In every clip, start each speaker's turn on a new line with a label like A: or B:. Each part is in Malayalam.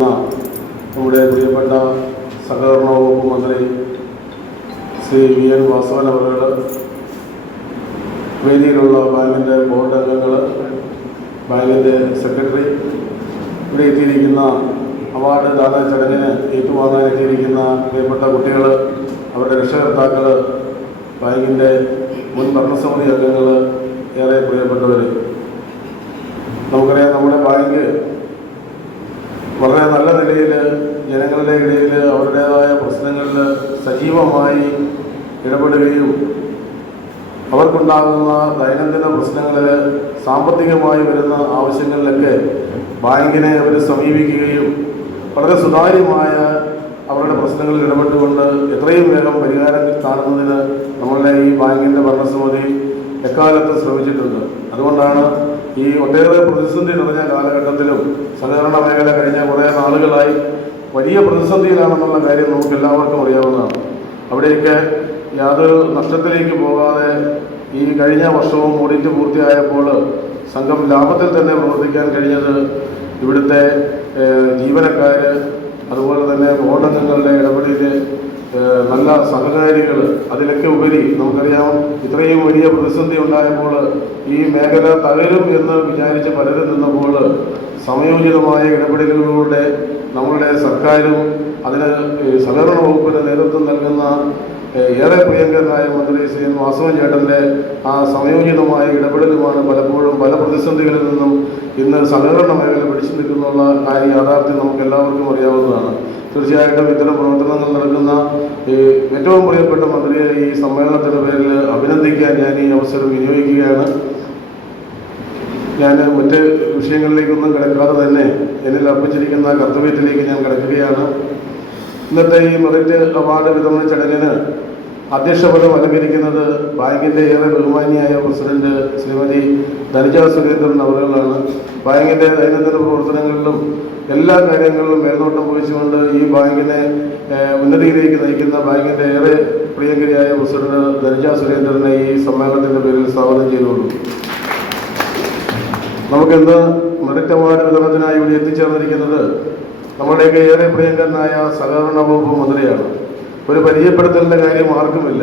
A: നമ്മുടെ പ്രിയപ്പെട്ട സഹകരണ വകുപ്പ് മന്ത്രി ശ്രീ വി എൻ വാസവൻ അവരുടെ വേദിയിലുള്ള ബാങ്കിന്റെ ബോർഡ് അംഗങ്ങൾ ബാങ്കിന്റെ സെക്രട്ടറി ഇവിടെ എത്തിയിരിക്കുന്ന അവാർഡ് ദാന ചടങ്ങിന് ഏറ്റുവാങ്ങാൻ എത്തിയിരിക്കുന്ന പ്രിയപ്പെട്ട കുട്ടികൾ അവരുടെ രക്ഷകർത്താക്കൾ ബാങ്കിന്റെ മുൻ ഭരണസമിതി അംഗങ്ങൾ ഏറെ പ്രിയപ്പെട്ടവർ നമുക്കറിയാം നമ്മുടെ ബാങ്ക് വളരെ നല്ല നിലയിൽ ജനങ്ങളുടെ ഇടയിൽ അവരുടേതായ പ്രശ്നങ്ങളിൽ സജീവമായി ഇടപെടുകയും അവർക്കുണ്ടാകുന്ന ദൈനംദിന പ്രശ്നങ്ങളിൽ സാമ്പത്തികമായി വരുന്ന ആവശ്യങ്ങളിലൊക്കെ ബാങ്കിനെ അവർ സമീപിക്കുകയും വളരെ സുതാര്യമായ അവരുടെ പ്രശ്നങ്ങളിൽ ഇടപെട്ടുകൊണ്ട് എത്രയും വേഗം പരിഹാരം കാണുന്നതിന് നമ്മളുടെ ഈ ബാങ്കിന്റെ ഭരണസമിതി എക്കാലത്ത് ശ്രമിച്ചിട്ടുണ്ട്. അതുകൊണ്ടാണ് ഈ ഒട്ടേറെ പ്രതിസന്ധി നിറഞ്ഞ കാലഘട്ടത്തിലും സഹകരണ മേഖല കഴിഞ്ഞ കുറേ നാളുകളായി വലിയ പ്രതിസന്ധിയിലാണെന്നുള്ള കാര്യം നമുക്ക് എല്ലാവർക്കും അറിയാവുന്നതാണ്. അവിടെയൊക്കെ യാതൊരു നഷ്ടത്തിലേക്ക് പോകാതെ ഈ കഴിഞ്ഞ വർഷവും ഓഡിറ്റ് പൂർത്തിയായപ്പോൾ സംഘം ലാഭത്തിൽ തന്നെ പ്രവർത്തിക്കാൻ കഴിഞ്ഞത് ഇവിടുത്തെ ജീവനക്കാർ അതുപോലെ തന്നെ ബോർഡംഗങ്ങളുടെ ഇടപെടലിൽ നല്ല സഹകാരികൾ അതിലൊക്കെ ഉപരി നമുക്കറിയാം ഇത്രയും വലിയ പ്രതിസന്ധി ഉണ്ടായപ്പോൾ ഈ മേഖല തകരും എന്ന് വിചാരിച്ച് പലരും നിന്നപ്പോൾ സമയോചിതമായ ഇടപെടലുകളിലൂടെ നമ്മളുടെ സർക്കാരും അതിന് സഹകരണ വകുപ്പിന് നേതൃത്വം നൽകുന്ന ഏറെ പ്രിയങ്കരനായ മന്ത്രി ശ്രീ വാസവൻ ചേട്ടന്റെ ആ സമയോചിതമായ ഇടപെടലുമാണ് പലപ്പോഴും പല പ്രതിസന്ധികളിൽ നിന്നും ഇന്ന് സഹകരണ മേഖല പിടിച്ചു നിൽക്കുന്നുള്ള കാര്യം യാഥാർത്ഥ്യം നമുക്ക് എല്ലാവർക്കും അറിയാവുന്നതാണ്. തീർച്ചയായിട്ടും ഇത്തരം പ്രവർത്തനങ്ങൾ നടക്കുന്ന ഈ ഏറ്റവും പ്രിയപ്പെട്ട മന്ത്രിയെ ഈ സമ്മേളനത്തിന്റെ പേരിൽ അഭിനന്ദിക്കാൻ ഞാൻ ഈ അവസരം വിനിയോഗിക്കുകയാണ്. ഞാൻ മറ്റ് വിഷയങ്ങളിലേക്കൊന്നും കിടക്കാതെ തന്നെ എന്നിൽ അർപ്പിച്ചിരിക്കുന്ന കർത്തവ്യത്തിലേക്ക് ഞാൻ കിടക്കുകയാണ്. ഇന്നത്തെ ഈ മെറിറ്റ് അവാർഡ് വിതരണ ചടങ്ങിന് അധ്യക്ഷപദം അലങ്കരിക്കുന്നത് ബാങ്കിന്റെ ഏറെ ബഹുമാനിയായ പ്രസിഡന്റ് ശ്രീമതി ധനിജ സുരേന്ദ്രൻ അവറുകളാണ്. ബാങ്കിന്റെ ദൈനംദിന പ്രവർത്തനങ്ങളിലും എല്ലാ കാര്യങ്ങളിലും മേൽനോട്ടം വഹിച്ചുകൊണ്ട് ഈ ബാങ്കിനെ ഉന്നതിയിലേക്ക് നയിക്കുന്ന ബാങ്കിന്റെ ഏറെ പ്രിയങ്കരിയായ പ്രസിഡന്റ് ധനിജ സുരേന്ദ്രനെ ഈ സമ്മേളനത്തിന്റെ പേരിൽ സ്വാഗതം ചെയ്തുകൊള്ളു നമുക്കിന്ന് മെറിറ്റ് അവാർഡ് വിതരണത്തിനായി ഇവിടെ എത്തിച്ചേർന്നിരിക്കുന്നത് നമ്മുടെയൊക്കെ ഏറെ പ്രിയങ്കരനായ സഹകരണ വകുപ്പ് മന്ത്രിയാണ്. ഒരു പരിചയപ്പെടുത്തലിന്റെ കാര്യം ആർക്കുമില്ല.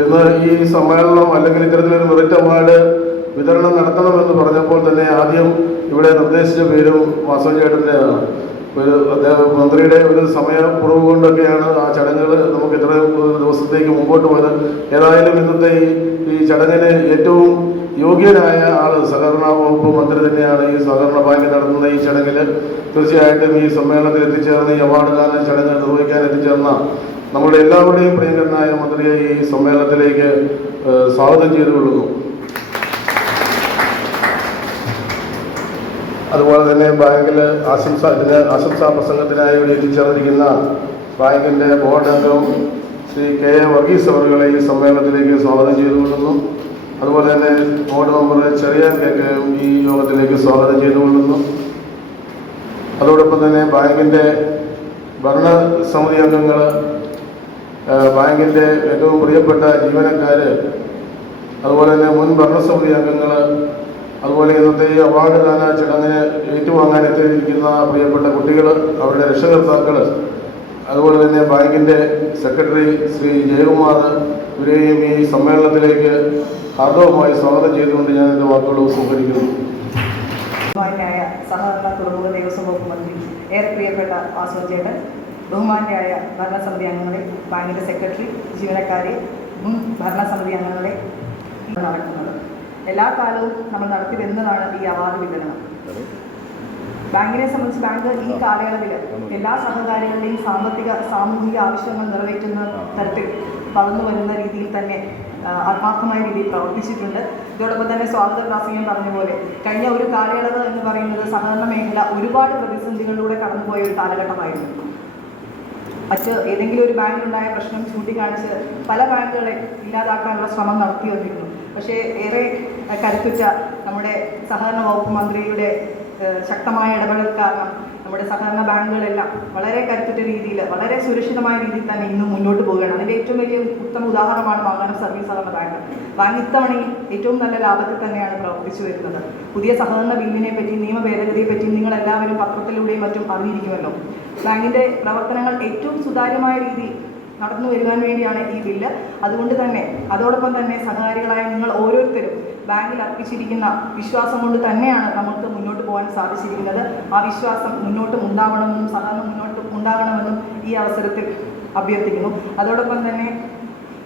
A: ഇന്ന് ഈ സമ്മേളനം അല്ലെങ്കിൽ ഇത്തരത്തിലൊരു മെറിറ്റ് അവാർഡ് വിതരണം നടത്തണമെന്ന് പറഞ്ഞപ്പോൾ തന്നെ ആദ്യം ഇവിടെ നിർദ്ദേശിച്ച പേരും വാസവൻ ചേട്ടന്റെതാണ് ഒരു അദ്ദേഹം മന്ത്രിയുടെ ഒരു സമയക്കുറവ് കൊണ്ടൊക്കെയാണ് ആ ചടങ്ങുകൾ നമുക്ക് ഇത്രയും ദിവസത്തേക്ക് മുമ്പോട്ട് പോയത്. ഏതായാലും ഇന്നത്തെ ഈ ഈ ചടങ്ങിന് ഏറ്റവും യോഗ്യനായ ആൾ സഹകരണ വകുപ്പ് മന്ത്രി തന്നെയാണ്. ഈ സഹകരണ ബാങ്ക് നടത്തുന്ന ഈ ചടങ്ങിൽ തീർച്ചയായിട്ടും ഈ സമ്മേളനത്തിൽ എത്തിച്ചേർന്ന് ഈ അവാർഡ് ദാന ചടങ്ങ് നിർവഹിക്കാൻ എത്തിച്ചേർന്ന നമ്മുടെ എല്ലാവരുടെയും പ്രിയങ്കരനായ മന്ത്രിയെ ഈ സമ്മേളനത്തിലേക്ക് സ്വാഗതം ചെയ്തുകൊള്ളുന്നു അതുപോലെ തന്നെ ബാങ്കിൽ ആശംസ ആശംസാ പ്രസംഗത്തിനായി ഇവിടെ എത്തിച്ചേർന്നിരിക്കുന്ന ബാങ്കിന്റെ ബോർഡ് അംഗം ശ്രീ കെ എ വർഗീസ് അവറുകളെ ഈ സമ്മേളനത്തിലേക്ക് സ്വാഗതം ചെയ്തുകൊള്ളുന്നു അതുപോലെ തന്നെ ബോർഡ് മെമ്പർ ചെറിയ കേക്ക് ഈ യോഗത്തിലേക്ക് സ്വാഗതം ചെയ്തുകൊള്ളുന്നു അതോടൊപ്പം തന്നെ ബാങ്കിന്റെ ഭരണസമിതി അംഗങ്ങൾ ബാങ്കിന്റെ ഏറ്റവും പ്രിയപ്പെട്ട ജീവനക്കാർ അതുപോലെ തന്നെ മുൻ ഭരണസമിതി അംഗങ്ങൾ അതുപോലെ ഇന്നത്തെ ഈ അവാർഡ് ദാന ചടങ്ങിന് ഏറ്റുവാങ്ങാൻ എത്തിയിരിക്കുന്ന പ്രിയപ്പെട്ട കുട്ടികൾ അവരുടെ രക്ഷകർത്താക്കൾ അതുപോലെ തന്നെ ബാങ്കിന്റെ സെക്രട്ടറി ശ്രീ ജയകുമാർ ഇവരെയും ഈ സമ്മേളനത്തിലേക്ക് ഹാർദവമായി സ്വാഗതം ചെയ്തുകൊണ്ട് ഞാൻ എന്റെ വാക്കുകൾ ഉപസംഹരിക്കുന്നു
B: ബഹുമാന്യായ സഹകരണ തുറമുഖ ദേവസ്വം വകുപ്പ് മന്ത്രി ഏറെ പ്രിയപ്പെട്ട വാസവൻ ചേട്ടൻ ബഹുമാന്യായ ഭരണസമിതി അംഗങ്ങളെ ബാങ്കിന്റെ സെക്രട്ടറി ജീവനക്കാരെ മുൻ ഭരണസമിതി അംഗങ്ങളെ നടക്കുന്നത് എല്ലാ കാലവും നമ്മൾ നടത്തി വരുന്നതാണ് ഈ അവാർഡ് വിതരണം. ബാങ്കിനെ സംബന്ധിച്ച് ബാങ്ക് ഈ കാലയളവിൽ എല്ലാ സഹകാരികളുടെയും സാമ്പത്തിക സാമൂഹിക ആവശ്യങ്ങൾ നിറവേറ്റുന്ന തരത്തിൽ വളർന്നു വരുന്ന രീതിയിൽ തന്നെ ആത്മാർത്ഥമായ രീതിയിൽ പ്രവർത്തിച്ചിട്ടുണ്ട്. ഇതോടൊപ്പം തന്നെ സ്വാഗത പ്രാസംഗം പറഞ്ഞ പോലെ കഴിഞ്ഞ ഒരു കാലയളവ് എന്ന് പറയുന്നത് സഹകരണ മേഖല ഒരുപാട് പ്രതിസന്ധികളിലൂടെ കടന്നുപോയ ഒരു കാലഘട്ടമായിരുന്നു. മറ്റ് ഏതെങ്കിലും ഒരു ബാങ്കിലുണ്ടായ പ്രശ്നം ചൂണ്ടിക്കാണിച്ച് പല ബാങ്കുകളെ ഇല്ലാതാക്കാനുള്ള ശ്രമം നടത്തി വന്നിരുന്നു. പക്ഷേ ഏറെ കരുത്തുറ്റ നമ്മുടെ സഹകരണ വകുപ്പ് മന്ത്രിയുടെ ശക്തമായ ഇടപെടൽ കാരണം നമ്മുടെ സഹകരണ ബാങ്കുകളെല്ലാം വളരെ കരുത്തുറ്റ രീതിയിൽ വളരെ സുരക്ഷിതമായ രീതിയിൽ തന്നെ ഇന്നും മുന്നോട്ട് പോവുകയാണ്. അതിന്റെ ഏറ്റവും വലിയ ഉത്തമ ഉദാഹരണമാണ് വാങ്ങാനം സർവീസ് സഹകരണ ബാങ്ക്. ബാങ്ക് ഇത്തവണയും ഏറ്റവും നല്ല ലാഭത്തിൽ തന്നെയാണ് പ്രവർത്തിച്ചു വരുന്നത്. പുതിയ സഹകരണ ബില്ലിനെ പറ്റി നിയമ ഭേദഗതിയെ പറ്റി നിങ്ങൾ എല്ലാവരും പത്രത്തിലൂടെയും മറ്റും അറിഞ്ഞിരിക്കുമല്ലോ. ബാങ്കിന്റെ പ്രവർത്തനങ്ങൾ ഏറ്റവും സുതാര്യമായ രീതിയിൽ നടന്നു വരുവാൻ വേണ്ടിയാണ് ഈ ബില്ല്. അതുകൊണ്ട് തന്നെ അതോടൊപ്പം തന്നെ സഹകാരികളായ നിങ്ങൾ ഓരോരുത്തരും ബാങ്കിൽ അർപ്പിച്ചിരിക്കുന്ന വിശ്വാസം കൊണ്ട് തന്നെയാണ് നമുക്ക് മുന്നോട്ട് പോകാൻ സാധിച്ചിരിക്കുന്നത്. ആ വിശ്വാസം മുന്നോട്ടും ഉണ്ടാവണമെന്നും സഹകരണം മുന്നോട്ട് ഉണ്ടാകണമെന്നും ഈ അവസരത്തിൽ അഭ്യർത്ഥിക്കുന്നു. അതോടൊപ്പം തന്നെ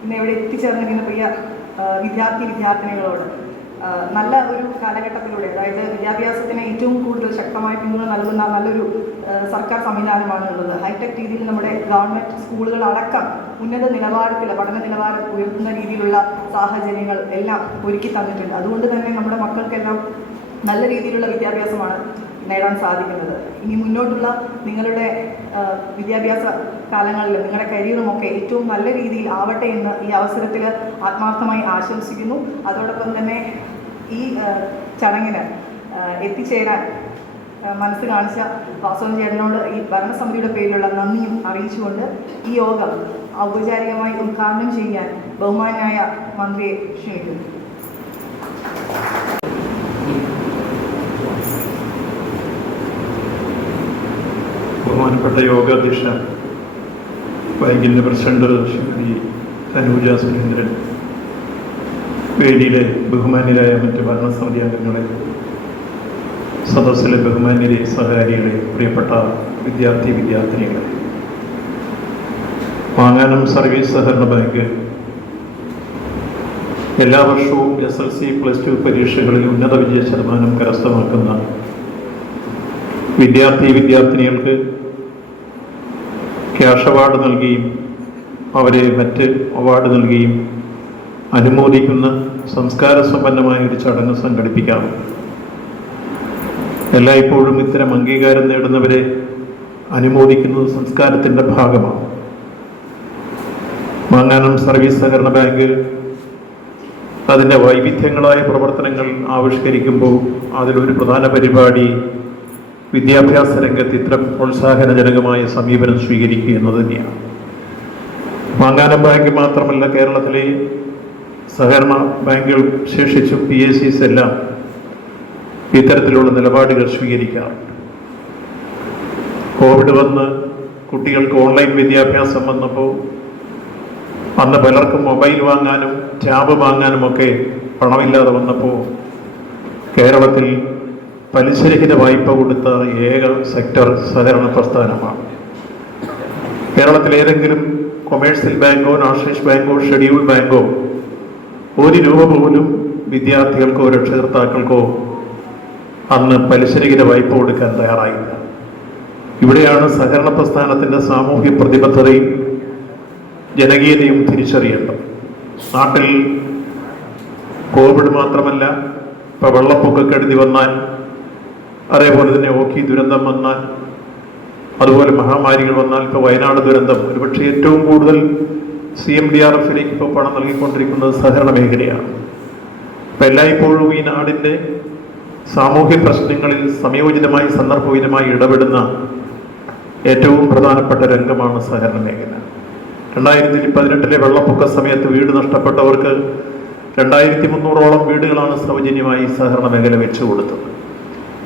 B: ഇന്ന് ഇവിടെ എത്തിച്ചേർന്നിരിക്കുന്ന പ്രിയ വിദ്യാർത്ഥി വിദ്യാർത്ഥിനികളോട് നല്ല ഒരു കാലഘട്ടത്തിലൂടെ അതായത് വിദ്യാഭ്യാസത്തിന് ശക്തമായ പിന്തുണ നൽകുന്ന നല്ലൊരു സർക്കാർ സംവിധാനമാണ് ഉള്ളത്. ഹൈടെക് രീതിയിൽ നമ്മുടെ ഗവൺമെന്റ് സ്കൂളുകൾ അടക്കം ഉന്നത നിലവാരത്തിൽ പഠന നിലവാരം ഉയർത്തുന്ന രീതിയിലുള്ള സാഹചര്യങ്ങൾ എല്ലാം ഒരുക്കി തന്നിട്ടുണ്ട്. അതുകൊണ്ട് തന്നെ നമ്മുടെ മക്കൾക്കെല്ലാം നല്ല രീതിയിലുള്ള വിദ്യാഭ്യാസമാണ് നേടാൻ സാധിക്കുന്നത്. ഇനി മുന്നോട്ടുള്ള നിങ്ങളുടെ വിദ്യാഭ്യാസ കാലങ്ങളിൽ നിങ്ങളുടെ കരിയറുമൊക്കെ ഏറ്റവും നല്ല രീതിയിൽ ആവട്ടെ എന്ന് ഈ അവസരത്തിൽ ആത്മാർത്ഥമായി ആശംസിക്കുന്നു. അതോടൊപ്പം തന്നെ ഈ ചടങ്ങിന് എത്തിച്ചേരാൻ മനസ്സ് കാണിച്ച വാസവൻ ചേട്ടനോട് ഈ ഭരണസമിതിയുടെ പേരിലുള്ള നന്ദിയും അറിയിച്ചുകൊണ്ട് ഈ യോഗം ഔപചാരികമായി ഉദ്ഘാടനം ചെയ്യാൻ ബഹുമാനായ മന്ത്രിയെ ക്ഷണിക്കുന്നു.
C: ബഹുമാനപ്പെട്ട യോഗാധ്യക്ഷ ബാങ്കിന്റെ പ്രസിഡന്റ് ശ്രീമതി തനൂജ സുരേന്ദ്രൻ വേദിയിലെ ബഹുമാന്യരായ മറ്റ് ഭരണസമിതി അംഗങ്ങളെ സദസ്സിലെ ബഹുമാന്യരെ സഹകാരികളെ പ്രിയപ്പെട്ട വിദ്യാർത്ഥി വിദ്യാർത്ഥിനികളെ. വാങ്ങാനം സർവീസ് സഹകരണ ബാങ്ക്. എല്ലാ വർഷവും S L C plus two പരീക്ഷകളിൽ ഉന്നത വിജയ ശതമാനം കരസ്ഥമാക്കുന്ന വിദ്യാർത്ഥി വിദ്യാർത്ഥിനികൾക്ക് ക്യാഷ് അവാർഡ് നൽകിയും അവരെ മറ്റ് അവാർഡ് നൽകിയും അനുമോദിക്കുന്ന സംസ്കാര സമ്പന്നമായ ഒരു ചടങ്ങ് സംഘടിപ്പിക്കാറുണ്ട് എല്ലായ്പ്പോഴും ഇത്തരം അംഗീകാരം നേടുന്നവരെ അനുമോദിക്കുന്നത് സംസ്കാരത്തിന്റെ ഭാഗമാണ്. മാങ്ങാനം സർവീസ് സഹകരണ ബാങ്ക് അതിന്റെ വൈവിധ്യങ്ങളായ പ്രവർത്തനങ്ങൾ ആവിഷ്കരിക്കുമ്പോൾ അതിലൊരു പ്രധാന പരിപാടി വിദ്യാഭ്യാസ രംഗത്ത് ഇത്തരം പ്രോത്സാഹനജനകമായ സമീപനം സ്വീകരിക്കുക എന്നത് തന്നെയാണ്. മാങ്ങാനം ബാങ്ക് മാത്രമല്ല കേരളത്തിലെ സഹകരണ ബാങ്കുകൾ ശേഷിച്ചും പി എസ് സിസ് എല്ലാം ഇത്തരത്തിലുള്ള നിലപാടുകൾ സ്വീകരിക്കാറുണ്ട് കോവിഡ് വന്ന് കുട്ടികൾക്ക് ഓൺലൈൻ വിദ്യാഭ്യാസം വന്നപ്പോൾ അന്ന് പലർക്കും മൊബൈൽ വാങ്ങാനും ടാബ് വാങ്ങാനും ഒക്കെ പണമില്ലാതെ വന്നപ്പോൾ കേരളത്തിൽ പലിശരഹിത വായ്പ കൊടുത്ത ഏക സെക്ടർ സഹകരണ പ്രസ്ഥാനമാണ്. കേരളത്തിൽ ഏതെങ്കിലും കൊമേഴ്സ്യൽ ബാങ്കോ നാഷണലൈസ് ബാങ്കോ ഷെഡ്യൂൾ ബാങ്കോ ഒരു രൂപ പോലും വിദ്യാർത്ഥികൾക്കോ രക്ഷകർത്താക്കൾക്കോ അന്ന് പലിശരഹിത വായ്പ കൊടുക്കാൻ തയ്യാറായില്ല. ഇവിടെയാണ് സഹകരണ പ്രസ്ഥാനത്തിന്റെ സാമൂഹ്യ പ്രതിബദ്ധതയും ജനകീയതയും തിരിച്ചറിയേണ്ടത്. നാട്ടിൽ കോവിഡ് മാത്രമല്ല ഇപ്പോൾ വെള്ളപ്പൊക്കക്കെടുതി വന്നാൽ അതേപോലെ തന്നെ ഓഖി ദുരന്തം വന്നാൽ അതുപോലെ മഹാമാരികൾ വന്നാൽ ഇപ്പോൾ വയനാട് ദുരന്തം. ഒരുപക്ഷെ ഏറ്റവും കൂടുതൽ സി എം ഡി ആർ എഫിലേക്ക് ഇപ്പോൾ പണം നൽകിക്കൊണ്ടിരിക്കുന്നത് സഹകരണ മേഖലയാണ്. അപ്പം എല്ലായ്പ്പോഴും ഈ നാടിന്റെ സാമൂഹ്യ പ്രശ്നങ്ങളിൽ സമയോചിതമായി സന്ദർഭോചിതമായി ഇടപെടുന്ന ഏറ്റവും പ്രധാനപ്പെട്ട രംഗമാണ് സഹകരണ മേഖല രണ്ടായിരത്തി പതിനെട്ടിലെ വെള്ളപ്പൊക്ക സമയത്ത് വീട് നഷ്ടപ്പെട്ടവർക്ക് രണ്ടായിരത്തി മുന്നൂറോളം വീടുകളാണ് സൗജന്യമായി സഹകരണ മേഖല വെച്ചു കൊടുത്തത്.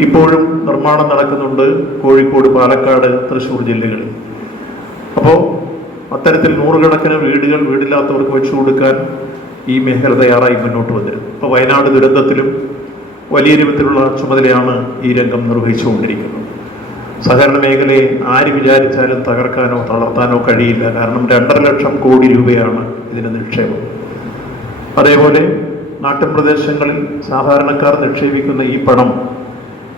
C: ഇപ്പോഴും നിർമ്മാണം നടക്കുന്നുണ്ട് കോഴിക്കോട് പാലക്കാട് തൃശ്ശൂർ ജില്ലകളിൽ. അപ്പോൾ അത്തരത്തിൽ നൂറുകണക്കിന് വീടുകൾ വീടില്ലാത്തവർക്ക് വെച്ചു കൊടുക്കാൻ ഈ മേഖല തയ്യാറായി മുന്നോട്ട് വന്നിരുന്നു. ഇപ്പോൾ വയനാട് ദുരന്തത്തിലും വലിയ രൂപത്തിലുള്ള ചുമതലയാണ് ഈ രംഗം നിർവഹിച്ചുകൊണ്ടിരിക്കുന്നത്. സഹകരണ മേഖലയെ ആര് വിചാരിച്ചാലും തകർക്കാനോ തളർത്താനോ കഴിയില്ല. കാരണം രണ്ടര ലക്ഷം കോടി രൂപയാണ് ഇതിന് നിക്ഷേപം. അതേപോലെ നാട്ടുപ്രദേശങ്ങളിൽ സാധാരണക്കാർ നിക്ഷേപിക്കുന്ന ഈ പണം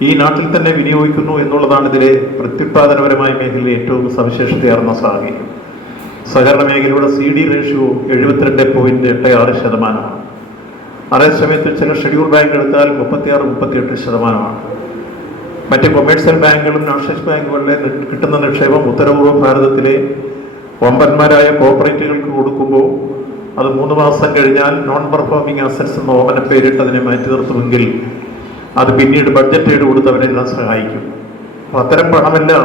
C: ഈ നാട്ടിൽ തന്നെ വിനിയോഗിക്കുന്നു എന്നുള്ളതാണ് ഇതിലെ പ്രത്യുത്പാദനപരമായ മേഖലയിലെ ഏറ്റവും സവിശേഷതയാർന്ന സാഹചര്യം. സഹകരണ മേഖലയുടെ സി ഡി റേഷ്യോ എഴുപത്തിരണ്ട് പോയിന്റ് എട്ട് ആറ് ശതമാനമാണ്. അതേസമയത്ത് ചില ഷെഡ്യൂൾ ബാങ്ക് എടുത്താൽ മുപ്പത്തിയാറ് മുപ്പത്തിയെട്ട് ശതമാനമാണ്. മറ്റ് കൊമേഴ്സ്യൽ ബാങ്കുകളും നാഷണൽ ബാങ്കുകളിലെ കിട്ടുന്ന നിക്ഷേപം ഉത്തരപൂർവ ഭാരതത്തിലെ വമ്പന്മാരായ കോപ്പറേറ്റുകൾക്ക് കൊടുക്കുമ്പോൾ അത് മൂന്ന് മാസം കഴിഞ്ഞാൽ നോൺ പെർഫോമിംഗ് അസറ്റ്സ് എന്ന ഓമന പേരിട്ട് അതിനെ മാറ്റി നിർത്തുമെങ്കിൽ അത് പിന്നീട് ബഡ്ജറ്റ് ചെയ്ത് കൊടുത്ത് അവരെല്ലാം സഹായിക്കും. അപ്പം അത്തരം പണമെല്ലാം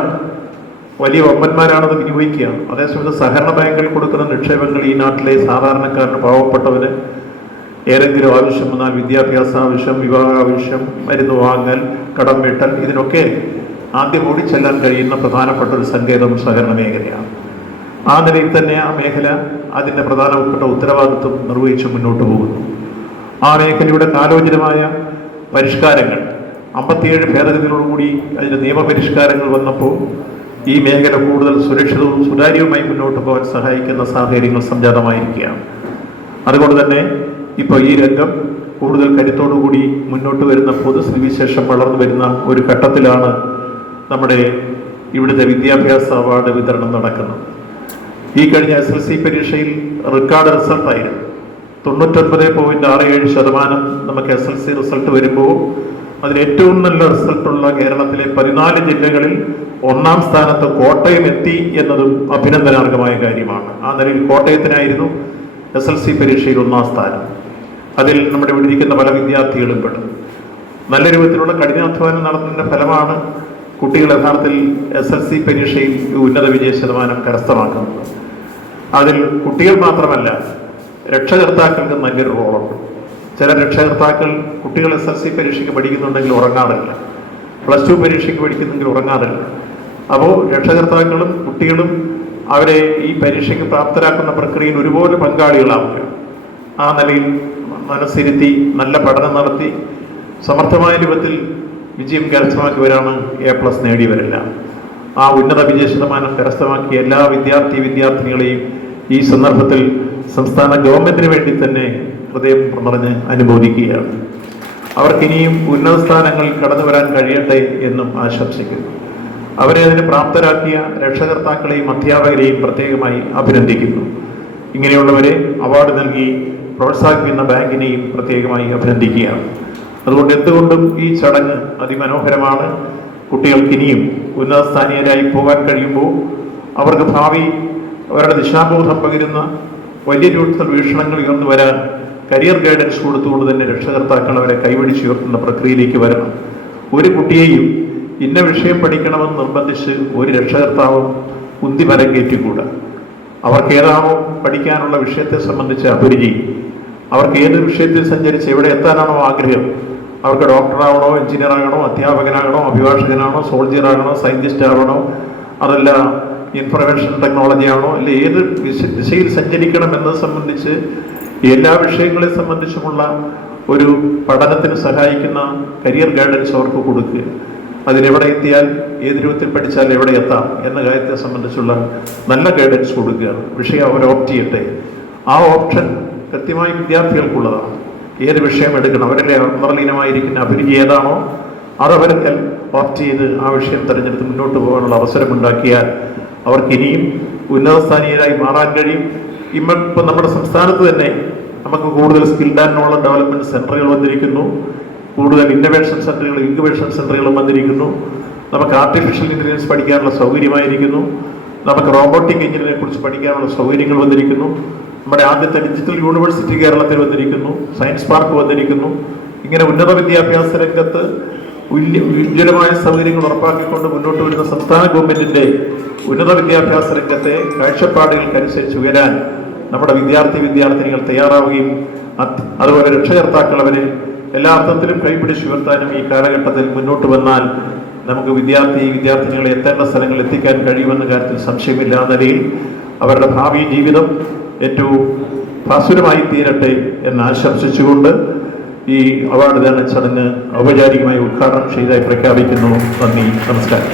C: വലിയ വമ്പന്മാരാണത് വിനിയോഗിക്കുക. അതേസമയത്ത് സഹകരണ ബാങ്കുകൾ കൊടുക്കുന്ന നിക്ഷേപങ്ങൾ ഈ നാട്ടിലെ സാധാരണക്കാരന് പാവപ്പെട്ടവന് ഏതെങ്കിലും ആവശ്യം വന്നാൽ വിദ്യാഭ്യാസ ആവശ്യം വിവാഹ ആവശ്യം മരുന്ന് വാങ്ങൽ കടം വീട്ടൽ ഇതിനൊക്കെ ആദ്യം ഓടിച്ചെല്ലാൻ കഴിയുന്ന പ്രധാനപ്പെട്ട ഒരു സങ്കേതം സഹകരണ മേഖലയാണ്. ആ നിലയിൽ തന്നെ ആ മേഖല അതിന്റെ പ്രധാനപ്പെട്ട ഉത്തരവാദിത്വം നിർവഹിച്ച് മുന്നോട്ട് പോകുന്നു. ആ മേഖലയുടെ കാലോചിതമായ പരിഷ്കാരങ്ങൾ അമ്പത്തിയേഴ് ഭേദഗതികളോടുകൂടി അതിന്റെ നിയമപരിഷ്കാരങ്ങൾ വന്നപ്പോൾ ഈ മേഖല കൂടുതൽ സുരക്ഷിതവും സുതാര്യവുമായി മുന്നോട്ട് പോകാൻ സഹായിക്കുന്ന സാഹചര്യങ്ങൾ സംജാതമായിരിക്കുകയാണ്. അതുകൊണ്ട് തന്നെ ഇപ്പോൾ ഈ രംഗം കൂടുതൽ കരുത്തോടുകൂടി മുന്നോട്ട് വരുന്ന പൊതു സ്ഥിതിവിശേഷം വളർന്നു വരുന്ന ഒരു ഘട്ടത്തിലാണ് നമ്മുടെ ഇവിടുത്തെ വിദ്യാഭ്യാസ അവാർഡ് വിതരണം നടക്കുന്നത്. ഈ കഴിഞ്ഞ എസ് എൽ സി പരീക്ഷയിൽ റെക്കോർഡ് റിസൾട്ടായിരുന്നു തൊണ്ണൂറ്റൊൻപത് പോയിന്റ് ആറ് ഏഴ് ശതമാനം നമുക്ക് എസ് എൽ സി റിസൾട്ട് വരുമ്പോൾ അതിൽ ഏറ്റവും നല്ല റിസൾട്ടുള്ള കേരളത്തിലെ പതിനാല് ജില്ലകളിൽ ഒന്നാം സ്ഥാനത്ത് കോട്ടയം എത്തി എന്നതും അഭിനന്ദനാർഹമായ കാര്യമാണ്. ആ നിലയിൽ കോട്ടയത്തിനായിരുന്നു എസ് എൽ സി പരീക്ഷയിൽ ഒന്നാം സ്ഥാനം. അതിൽ നമ്മുടെ ഇവിടെ ഇരിക്കുന്ന പല വിദ്യാർത്ഥികളും പെടും. നല്ല രൂപത്തിലുള്ള കഠിനാധ്വാനം നടത്തുന്നതിന്റെ ഫലമാണ് കുട്ടികൾ യഥാർത്ഥത്തിൽ എസ് എൽ സി പരീക്ഷയിൽ ഉന്നത വിജയ ശതമാനം കരസ്ഥമാക്കുന്നത്. അതിൽ കുട്ടികൾ മാത്രമല്ല രക്ഷകർത്താക്കൾക്ക് നല്ലൊരു റോളുണ്ട്. ചില രക്ഷകർത്താക്കൾ കുട്ടികൾ എസ് എൽ സി പരീക്ഷയ്ക്ക് പഠിക്കുന്നുണ്ടെങ്കിൽ ഉറങ്ങാറില്ല. പ്ലസ് ടു പരീക്ഷയ്ക്ക് പഠിക്കുന്നെങ്കിൽ ഉറങ്ങാറില്ല. അപ്പോൾ രക്ഷകർത്താക്കളും കുട്ടികളും അവരെ ഈ പരീക്ഷയ്ക്ക് പ്രാപ്തരാക്കുന്ന പ്രക്രിയയിൽ ഒരുപോലെ പങ്കാളികളാവുക. ആ നിലയിൽ മനസ്സിരുത്തി നല്ല പഠനം നടത്തി സമർത്ഥമായ രൂപത്തിൽ വിജയം കരസ്ഥമാക്കിയവരാണ് എ പ്ലസ് നേടിയവരെല്ലാം. ആ ഉന്നത വിജയ ശതമാനം കരസ്ഥമാക്കിയ എല്ലാ വിദ്യാർത്ഥി വിദ്യാർത്ഥിനികളെയും ഈ സന്ദർഭത്തിൽ സംസ്ഥാന ഗവൺമെന്റിന് വേണ്ടി തന്നെ ഹൃദയം നിറഞ്ഞ് അനുമോദിക്കുകയാണ് അവർക്കിനിയും ഉന്നത സ്ഥാനങ്ങളിൽ കടന്നു വരാൻ കഴിയട്ടെ എന്നും ആശംസിക്കുന്നു. അവരെ അതിന് പ്രാപ്തരാക്കിയ രക്ഷകർത്താക്കളെയും അധ്യാപകരെയും പ്രത്യേകമായി അഭിനന്ദിക്കുന്നു. ഇങ്ങനെയുള്ളവരെ അവാർഡ് നൽകി പ്രോത്സാഹിപ്പിക്കുന്ന ബാങ്കിനെയും പ്രത്യേകമായി അഭിനന്ദിക്കുകയാണ്. അതുകൊണ്ട് എന്തുകൊണ്ടും ഈ ചടങ്ങ് അതിമനോഹരമാണ്. കുട്ടികൾക്ക് ഇനിയും ഉന്നതസ്ഥാനീയരായി പോകാൻ കഴിയുമ്പോൾ അവർക്ക് ഭാവി അവരുടെ ദിശാബോധം പകരുന്ന വലിയ രൂപത്തിൽ വീക്ഷണങ്ങൾ ഉയർന്നു വരാൻ കരിയർ ഗൈഡൻസ് കൊടുത്തുകൊണ്ട് തന്നെ രക്ഷകർത്താക്കൾ അവരെ കൈപിടിച്ചുയർത്തുന്ന പ്രക്രിയയിലേക്ക് വരണം. ഒരു കുട്ടിയെയും ഇന്ന വിഷയം പഠിക്കണമെന്ന് നിർബന്ധിച്ച് ഒരു രക്ഷകർത്താവും ഉന്തി മരം കയറ്റിക്കൂടാ അവർക്ക് ഏതാണോ പഠിക്കാനുള്ള വിഷയത്തെ സംബന്ധിച്ച് അഭിരുചി അവർക്ക് ഏത് വിഷയത്തിൽ സഞ്ചരിച്ച് എവിടെ എത്താനാണോ ആഗ്രഹം? അവർക്ക് ഡോക്ടറാകണോ എഞ്ചിനീയർ ആകണോ അധ്യാപകനാകണോ അഭിഭാഷകനാണോ സോൾജിയർ ആകണോ സയന്റിസ്റ്റ് ആകണോ അതല്ല ഇൻഫർമേഷൻ ടെക്നോളജി ആണോ അല്ലെ ഏത് ദിശയിൽ സഞ്ചരിക്കണം എന്നത് സംബന്ധിച്ച് എല്ലാ വിഷയങ്ങളെ സംബന്ധിച്ചുമുള്ള ഒരു പഠനത്തിന് സഹായിക്കുന്ന കരിയർ ഗൈഡൻസ് അവർക്ക് കൊടുക്കുക. അതിലെവിടെ എത്തിയാൽ ഏത് രൂപത്തിൽ പഠിച്ചാൽ എവിടെ എത്താം എന്ന കാര്യത്തെ സംബന്ധിച്ചുള്ള നല്ല ഗൈഡൻസ് കൊടുക്കുക വിഷയം അവർ ഓപ്റ്റ് ചെയ്യട്ടെ. ആ ഓപ്ഷൻ കൃത്യമായി വിദ്യാർത്ഥികൾക്കുള്ളതാണ്. ഏത് വിഷയം എടുക്കണം? അവരുടെ അന്തർലീനമായിരിക്കുന്ന അഭിരുചി ഏതാണോ അതവർ ഓപ്റ്റ് ചെയ്ത് ആ വിഷയം തിരഞ്ഞെടുത്ത് മുന്നോട്ട് പോകാനുള്ള അവസരമുണ്ടാക്കിയാൽ അവർക്ക് ഇനിയും ഉന്നതസ്ഥാനീയരായി മാറാൻ കഴിയും. ഇപ്പം നമ്മുടെ സംസ്ഥാനത്ത് തന്നെ നമുക്ക് കൂടുതൽ സ്കിൽ ആൻഡ് നോളജ് ഡെവലപ്മെന്റ് സെന്ററുകൾ വന്നിരിക്കുന്നു. കൂടുതൽ ഇന്നവേഷൻ സെന്ററുകൾ ഇൻക്യുബേഷൻ സെന്ററുകളും വന്നിരിക്കുന്നു. നമുക്ക് ആർട്ടിഫിഷ്യൽ ഇന്റലിജൻസ് പഠിക്കാനുള്ള സൗകര്യമായിരിക്കുന്നു. നമുക്ക് റോബോട്ടിക് എഞ്ചിനീയറിനെ കുറിച്ച് പഠിക്കാനുള്ള സൗകര്യങ്ങൾ വന്നിരിക്കുന്നു. നമ്മുടെ ആദ്യത്തെ ഡിജിറ്റൽ യൂണിവേഴ്സിറ്റി കേരളത്തിൽ വന്നിരിക്കുന്നു സയൻസ് പാർക്ക് വന്നിരിക്കുന്നു. ഇങ്ങനെ ഉന്നത വിദ്യാഭ്യാസ രംഗത്ത് ഉജ്ജ്വലമായ സൗകര്യങ്ങൾ ഉറപ്പാക്കിക്കൊണ്ട് മുന്നോട്ട് വരുന്ന സംസ്ഥാന ഗവൺമെന്റിന്റെ ഉന്നത വിദ്യാഭ്യാസ രംഗത്തെ കാഴ്ചപ്പാടുകൾക്കനുസരിച്ച് ഉയരാൻ നമ്മുടെ വിദ്യാർത്ഥി വിദ്യാർത്ഥിനികൾ തയ്യാറാവുകയും അത് അതുപോലെ രക്ഷകർത്താക്കൾ അവരെ എല്ലാ അർത്ഥത്തിലും കൈപിടിച്ച് ഉയർത്താനും ഈ കാലഘട്ടത്തിൽ മുന്നോട്ട് വന്നാൽ നമുക്ക് വിദ്യാർത്ഥി വിദ്യാർത്ഥിനികളെ എത്തേണ്ട സ്ഥലങ്ങളിൽ എത്തിക്കാൻ കഴിയുമെന്ന കാര്യത്തിൽ സംശയമില്ല നിലയിൽ അവരുടെ ഭാവി ജീവിതം ഏറ്റവും ഭാസുരമായി തീരട്ടെ എന്ന് ആശംസിച്ചുകൊണ്ട് ഈ അവാർഡ് ദാന ചടങ്ങ് ഔപചാരികമായി ഉദ്ഘാടനം ചെയ്തായി പ്രഖ്യാപിക്കുന്നു. നന്ദി. നമസ്കാരം.